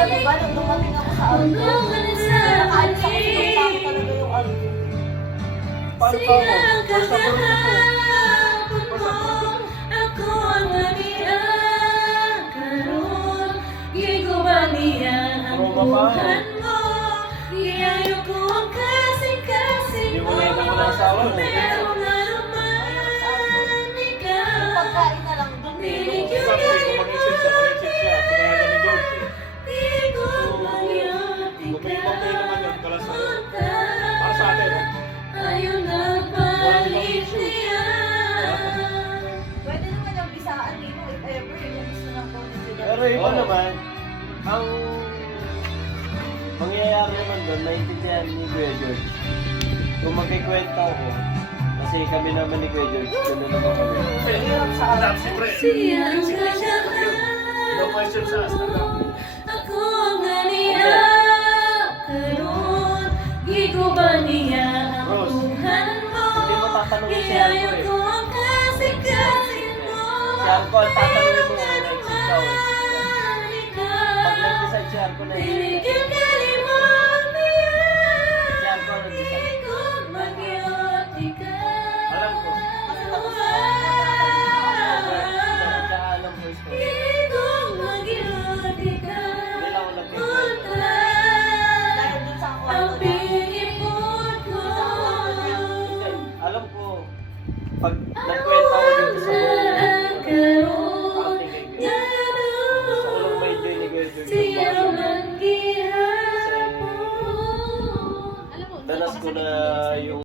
Alam mo ba, nung dumating ako sa Aldo, nakaalis ako sa talaga yung Aldo. Paano pa mo? Basta po ito. Ako ang maniang karoon. Gigubaniya ang buhan mo. Iyayo ko ang kasing-kasing Hindi mo mo. na ito mo ng asawa mo. Pero nga naman ikaw. Yung pagkain na lang doon. Thank you, Sabi ko mag-isip siya. Pinayagan ni George eh. di ko ngayon Bumibang naman yun, pala sa punta. para sa atin. Ayaw na balik niya. Pwede naman yung bisaan dito if ever yung gusto ng konti. Pero iba naman, ang mangyayari naman doon, naiintindihan ni Kuya George. Kung magkikwento ako, kasi kami naman ni Kuya George, gano'n naman kami. Hirap sa alam. Siyempre, Siya ang kagahan. no question sa Astagam. Ako ang ganiya karoon. Gigubaniya ang Rose, buhan mo. hindi mo tatanungin si Iyayo Alco ko ang kasing-kasing mo. Si Alco ang tatanungin mo kung nagsisaw eh. Pag Ikaw, nag-decide si Alco na tinigil kalimang niya. si Alco ang nag-decide. Ikot magyot ikaw. Alam ko. Kaya alam mo ito. Ikot magyot ikaw. Hindi lang ako nagkikwento. Dahil dun sa Ang kwarto niya. pingipot ko. Hindi, alam ko, pag nagkwento ako dito sa buong Karoon, gusto ko lang may joy ni Kuya George. siya Bakit? man gihapon. Danas ko na yung